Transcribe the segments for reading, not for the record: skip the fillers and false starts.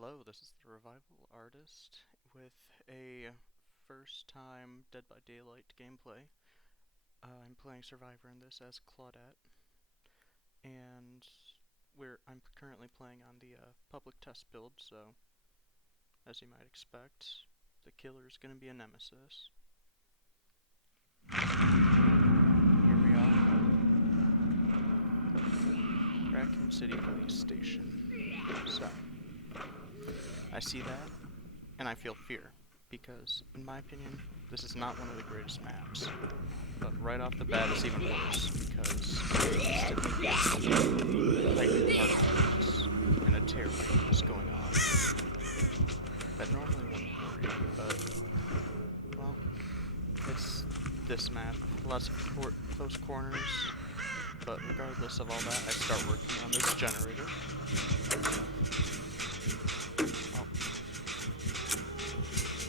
Hello, this is the Revival Artist with a first time Dead by Daylight gameplay. I'm playing Survivor in this as Claudette, and I'm currently playing on the public test build, so as you might expect, the killer is going to be a nemesis. Here we are. Raccoon City Police Station. So, I see that, and I feel fear, because, in my opinion, this is not one of the greatest maps. But right off the bat, it's even worse, because lightning particles and a terror is going on. That normally wouldn't worry, but, well, it's this map. Lots of close corners, but regardless of all that, I start working on this generator.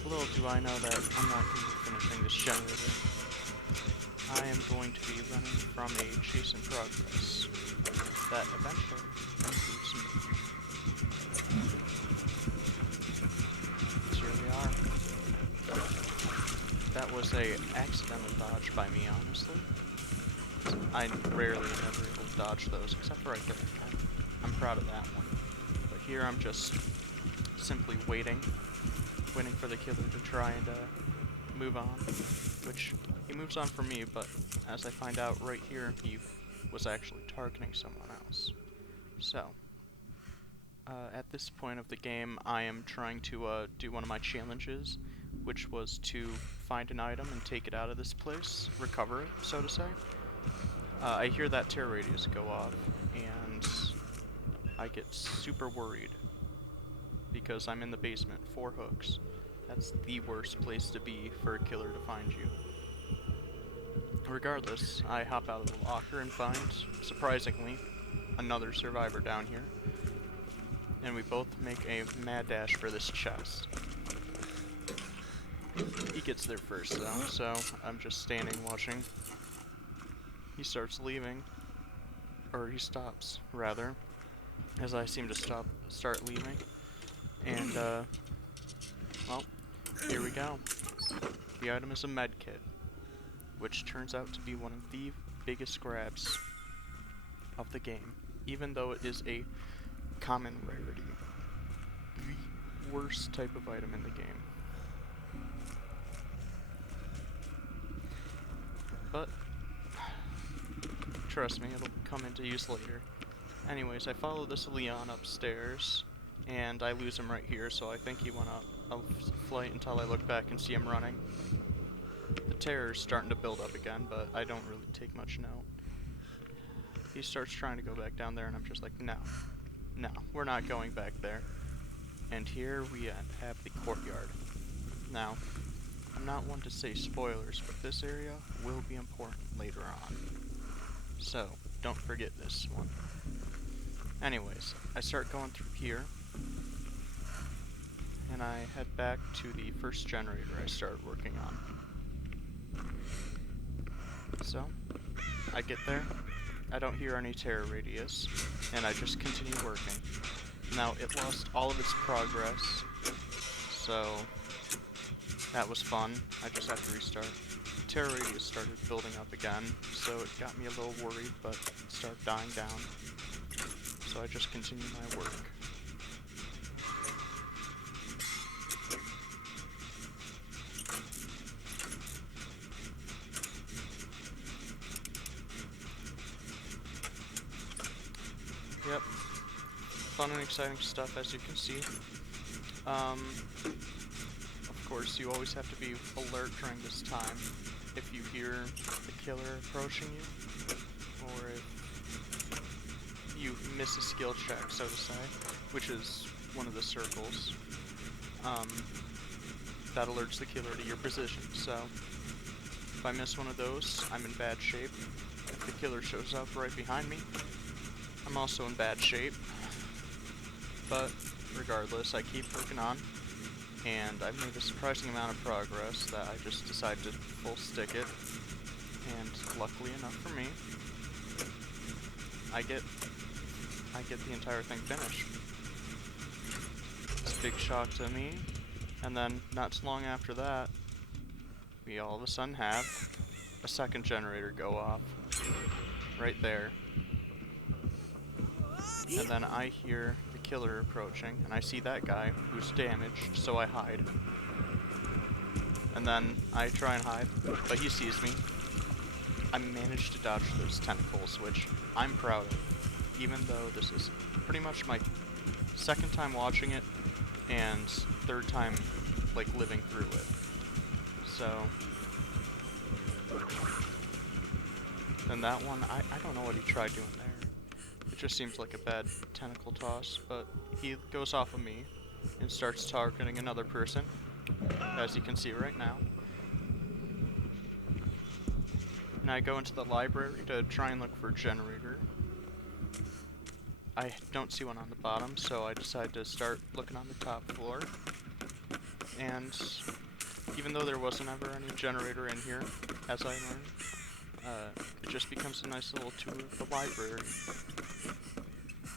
Little do I know that I'm not going to be finishing this generator. I am going to be running from a chase in progress that eventually includes me. So here we are. That was a accidental dodge by me, honestly. I rarely am ever able to dodge those, except for right there. I'm proud of that one. But here I'm just simply waiting for the killer to try and move on, which he moves on for me, but as I find out right here, he was actually targeting someone else. So, at this point of the game, I am trying to do one of my challenges, which was to find an item and take it out of this place, recover it, so to say. I hear that terror radius go off, and I get super worried, because I'm in the basement, 4 hooks. That's the worst place to be for a killer to find you. Regardless, I hop out of the locker and find, surprisingly, another survivor down here. And we both make a mad dash for this chest. He gets there first though, so I'm just standing watching. He starts leaving. Or he stops, rather, as I seem to start leaving. And, well, here we go. The item is a med kit, which turns out to be one of the biggest grabs of the game, even though it is a common rarity. The worst type of item in the game. But, trust me, it'll come into use later. Anyways, I follow this Leon upstairs, and I lose him right here, so I think he went up a flight until I look back and see him running. The terror's starting to build up again, but I don't really take much note. He starts trying to go back down there, and I'm just like, no, we're not going back there. And here we have the courtyard. Now, I'm not one to say spoilers, but this area will be important later on. So, don't forget this one. Anyways, I start going through here, and I head back to the first generator I started working on. So, I get there, I don't hear any terror radius, and I just continue working. Now, it lost all of its progress, so that was fun. I just have to restart. The terror radius started building up again, so it got me a little worried, but it started dying down. So I just continue my work. Yep. Fun and exciting stuff, as you can see. Of course, you always have to be alert during this time if you hear the killer approaching you, or if you miss a skill check, so to say, which is one of the circles. That alerts the killer to your position, so if I miss one of those, I'm in bad shape. If the killer shows up right behind me, I'm also in bad shape. But regardless, I keep working on, and I've made a surprising amount of progress that I just decided to full stick it, and luckily enough for me, I get the entire thing finished. big shock to me. And then, not too long after that, we all of a sudden have a second generator go off. Right there. And then I hear the killer approaching, and I see that guy who's damaged, so I hide. And then I try and hide, but he sees me. I managed to dodge those tentacles, which I'm proud of, even though this is pretty much my second time watching it, and third time, like, living through it. So, then that one, I don't know what he tried doing there. It just seems like a bad tentacle toss, but he goes off of me and starts targeting another person, as you can see right now. And I go into the library to try and look for a generator. I don't see one on the bottom, so I decide to start looking on the top floor. And even though there wasn't ever any generator in here, as I learned, it just becomes a nice little tour of the library,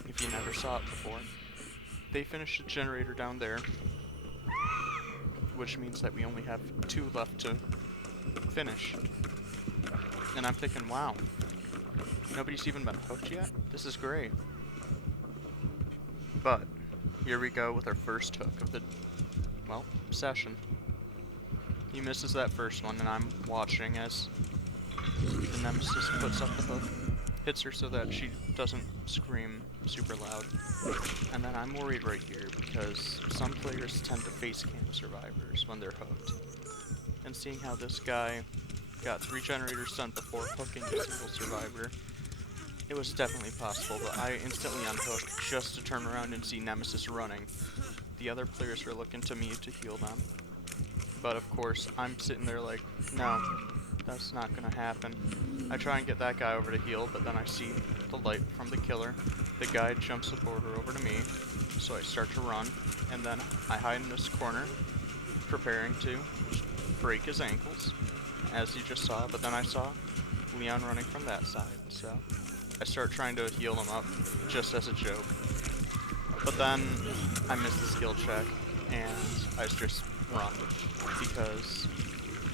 if you never saw it before. They finished the generator down there, which means that we only have 2 left to finish. And I'm thinking, wow, nobody's even been hooked yet? This is great. But, here we go with our first hook of the, well, session. He misses that first one, and I'm watching as the nemesis puts up the hook, hits her so that she doesn't scream super loud. And then I'm worried right here, because some players tend to face cam survivors when they're hooked. And seeing how this guy got 3 generators done before hooking a single survivor, it was definitely possible, but I instantly unhooked just to turn around and see Nemesis running. The other players were looking to me to heal them. But of course, I'm sitting there like, no, that's not gonna happen. I try and get that guy over to heal, but then I see the light from the killer. The guy jumps the border over to me, so I start to run, and then I hide in this corner, preparing to break his ankles, as you just saw, but then I saw Leon running from that side, so I start trying to heal him up, just as a joke. But then I miss the skill check, and I just run, because,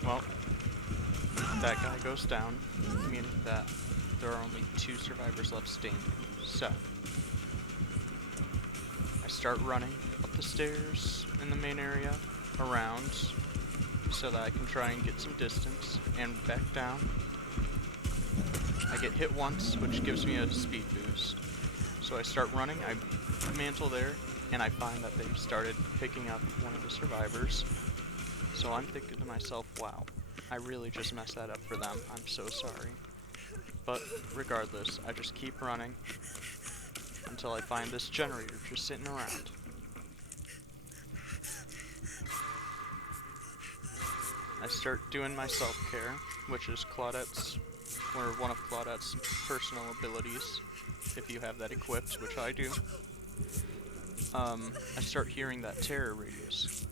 well, that guy goes down, meaning that there are only 2 survivors left standing. So, I start running up the stairs in the main area, around, so that I can try and get some distance, and back down. I get hit once, which gives me a speed boost. So I start running, I mantle there, and I find that they've started picking up one of the survivors. So I'm thinking to myself, wow, I really just messed that up for them. I'm so sorry. But regardless, I just keep running until I find this generator just sitting around. I start doing my self-care, which is Claudette's, or one of Claudette's personal abilities, if you have that equipped, which I do. I start hearing that terror radius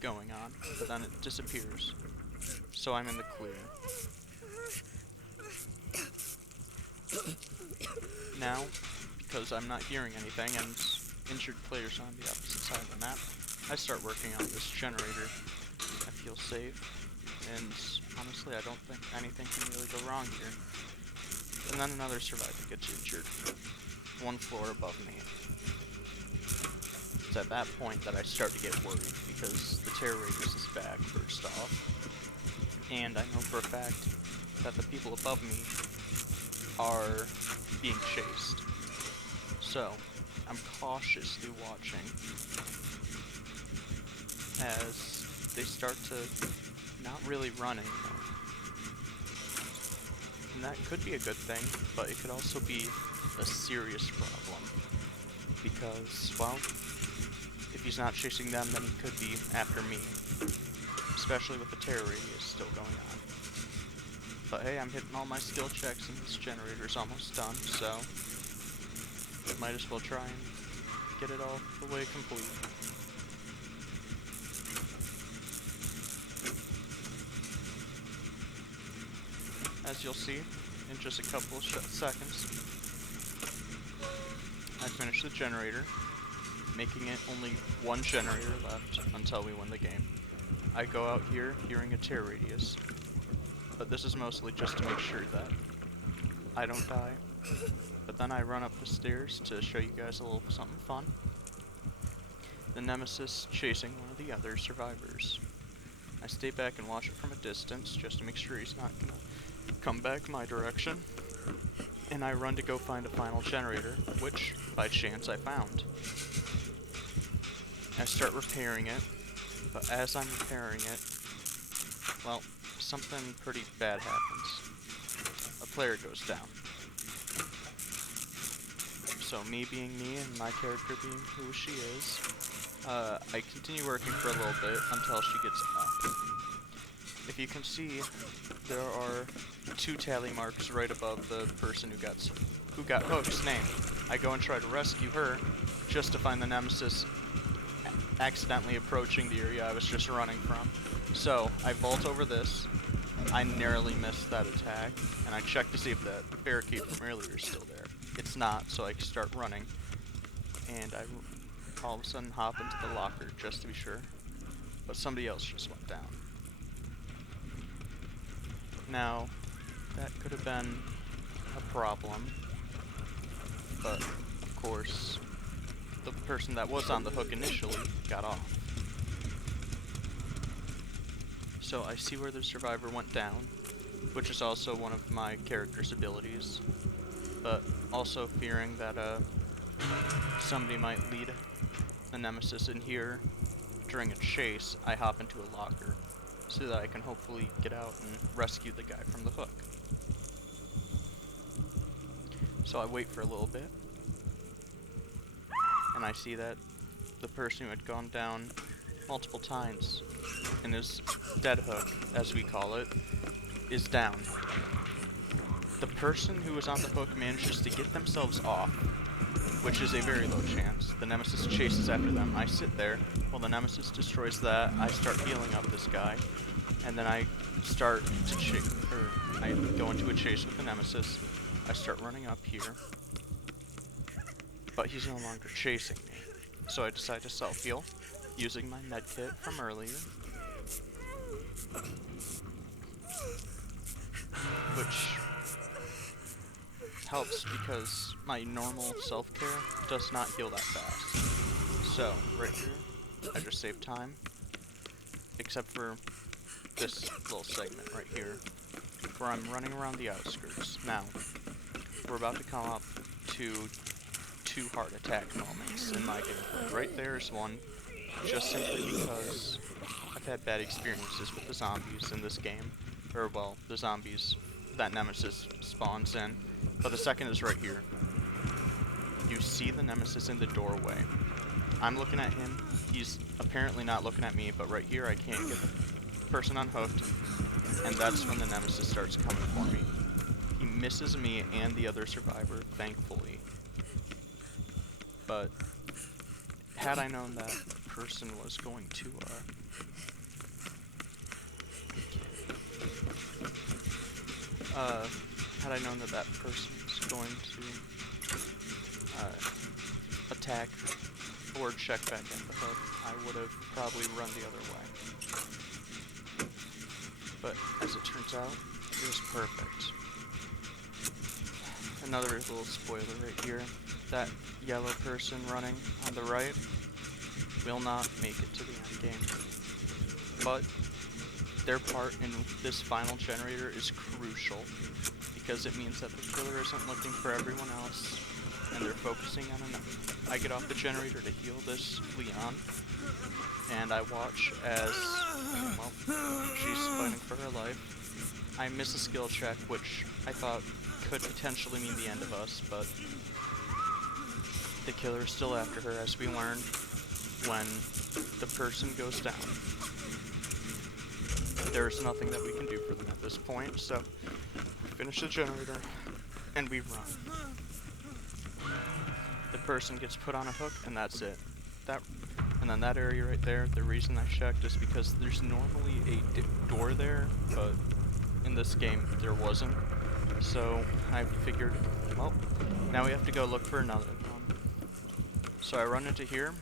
going on, but then it disappears. So I'm in the clear. Now, because I'm not hearing anything and injured players on the opposite side of the map, I start working on this generator. I feel safe, and honestly I don't think anything can really go wrong here. And then another survivor gets injured, 1 floor above me. It's at that point that I start to get worried, because the terror radius is back, first off, and I know for a fact that the people above me are being chased. So, I'm cautiously watching as they start to not really run anymore. And that could be a good thing, but it could also be a serious problem. Because, well, if he's not chasing them, then he could be after me. Especially with the terror radius still going on. But hey, I'm hitting all my skill checks and this generator's almost done, so might as well try and get it all the way complete. As you'll see in just a couple of seconds, I finished the generator, making it only one generator left until we win the game. I go out here, hearing a tear radius, but this is mostly just to make sure that I don't die. But then I run up the stairs to show you guys a little something fun. The Nemesis chasing one of the other survivors. I stay back and watch it from a distance just to make sure he's not gonna come back my direction. And I run to go find a final generator, which, by chance, I found. I start repairing it, but as I'm repairing it, well, something pretty bad happens. A player goes down. So me being me and my character being who she is, I continue working for a little bit until she gets up. If you can see, there are 2 tally marks right above the person who got Hook's name. I go and try to rescue her, just to find the Nemesis accidentally approaching the area I was just running from. So, I vault over this, I narrowly missed that attack, and I check to see if that barricade from earlier is still there. It's not, so I start running, and I all of a sudden hop into the locker just to be sure, but somebody else just went down. Now, that could have been a problem, but of course, the person that was on the hook initially got off. So I see where the survivor went down, which is also one of my character's abilities, but also fearing that somebody might lead a Nemesis in here during a chase, I hop into a locker so that I can hopefully get out and rescue the guy from the hook. So I wait for a little bit, and I see that the person who had gone down multiple times in his dead hook, as we call it, is down. The person who was on the hook manages to get themselves off, which is a very low chance. The Nemesis chases after them. I sit there while the Nemesis destroys that. I start healing up this guy, and then I start to chase, or I go into a chase with the Nemesis. I start running up here, but he's no longer chasing me. So I decide to self-heal using my medkit from earlier, which helps because my normal self-care does not heal that fast. So, right here, I just save time, except for this little segment right here, where I'm running around the outskirts. Now, we're about to come up to 2 heart attack moments in my gameplay. Right there is one, just simply because I've had bad experiences with the zombies in this game. Or, well, the zombies that Nemesis spawns in. But the second is right here. You see the Nemesis in the doorway. I'm looking at him. He's apparently not looking at me, but right here I can't get the person unhooked. And that's when the Nemesis starts coming for me. He misses me and the other survivor, thankfully. But had I known that person was going to had I known that that person was going to attack or check back at the hook, I would have probably run the other way. But as it turns out, it was perfect. Another little spoiler right here. That yellow person running on the right will not make it to the end game. But their part in this final generator is crucial, because it means that the killer isn't looking for everyone else, and they're focusing on another. I get off the generator to heal this Leon, and I watch as, well, she's fighting for her life. I miss a skill check, which I thought could potentially mean the end of us, but the killer is still after her, as we learned when the person goes down. There's nothing that we can do for them at this point, so we finish the generator, and we run. The person gets put on a hook, and that's it. And then that area right there, the reason I checked is because there's normally a door there, but in this game there wasn't. So I figured, well, now we have to go look for another one. So I run into here.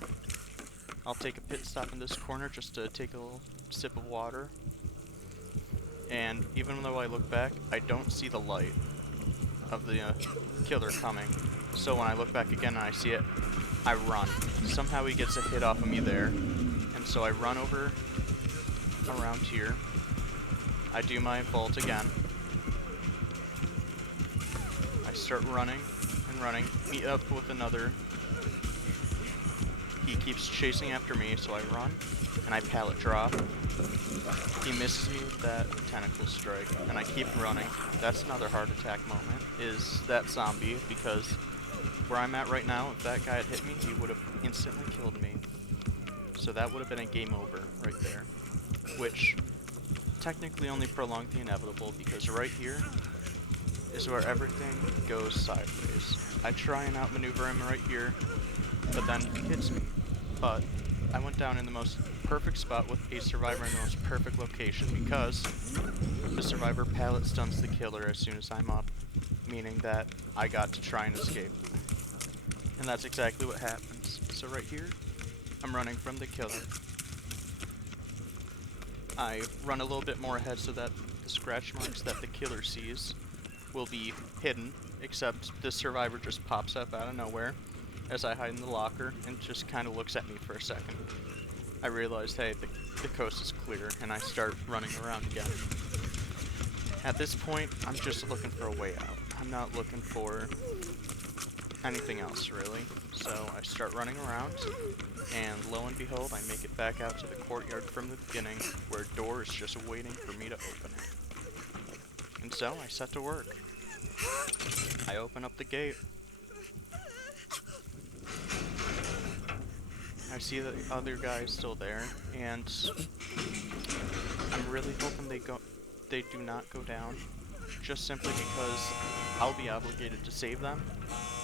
I'll take a pit stop in this corner just to take a little sip of water. And even though I look back, I don't see the light of the killer coming. So when I look back again and I see it, I run. Somehow he gets a hit off of me there. And so I run over around here. I do my vault again. I start running and running. Meet up with another. He keeps chasing after me, so I run and I pallet drop. He misses me with that tentacle strike, and I keep running. That's another heart attack moment, is that zombie, because where I'm at right now, if that guy had hit me, he would have instantly killed me. So that would have been a game over right there, which technically only prolonged the inevitable, because right here is where everything goes sideways. I try and outmaneuver him right here, but then he hits me. But I went down in the most perfect spot with a survivor in the most perfect location, because the survivor pallet stuns the killer as soon as I'm up, meaning that I got to try and escape. And that's exactly what happens. So right here, I'm running from the killer. I run a little bit more ahead so that the scratch marks that the killer sees will be hidden, except this survivor just pops up out of nowhere as I hide in the locker and just kind of looks at me for a second. I realized, hey, the coast is clear, and I start running around again. At this point, I'm just looking for a way out. I'm not looking for anything else, really. So I start running around, and lo and behold, I make it back out to the courtyard from the beginning, where a door is just waiting for me to open it. And so I set to work. I open up the gate. I see the other guy is still there, and I'm really hoping they do not go down, just simply because I'll be obligated to save them,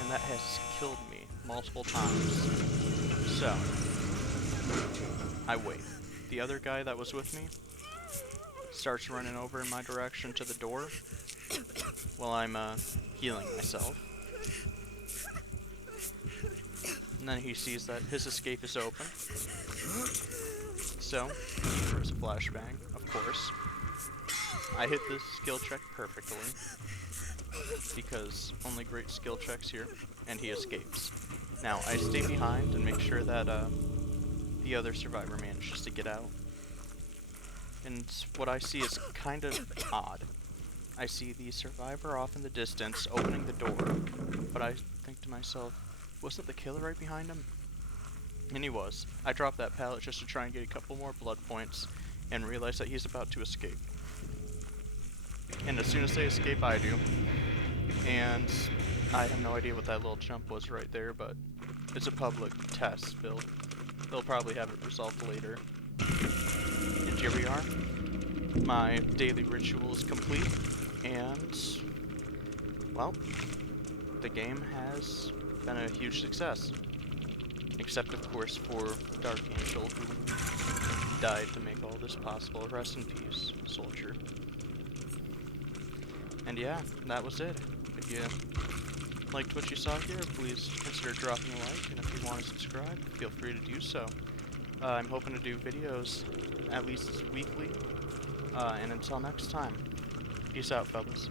and that has killed me multiple times. So I wait. The other guy that was with me starts running over in my direction to the door while I'm healing myself. And then he sees that his escape is open. So, there's a flashbang, of course. I hit this skill check perfectly, because only great skill checks here, and he escapes. Now, I stay behind and make sure that the other survivor manages to get out. And what I see is kind of odd. I see the survivor off in the distance, opening the door, but I think to myself, wasn't the killer right behind him? And he was. I dropped that pallet just to try and get a couple more blood points, and realize that he's about to escape. And as soon as they escape, I do. And I have no idea what that little jump was right there, but it's a public test build. They'll probably have it resolved later. And here we are. My daily ritual is complete, and, well, the game has been a huge success. Except, of course, for Dark Angel, who died to make all this possible. Rest in peace, soldier. And yeah, that was it. If you liked what you saw here, please consider dropping a like, and if you want to subscribe, feel free to do so. I'm hoping to do videos at least weekly, and until next time, peace out, fellas.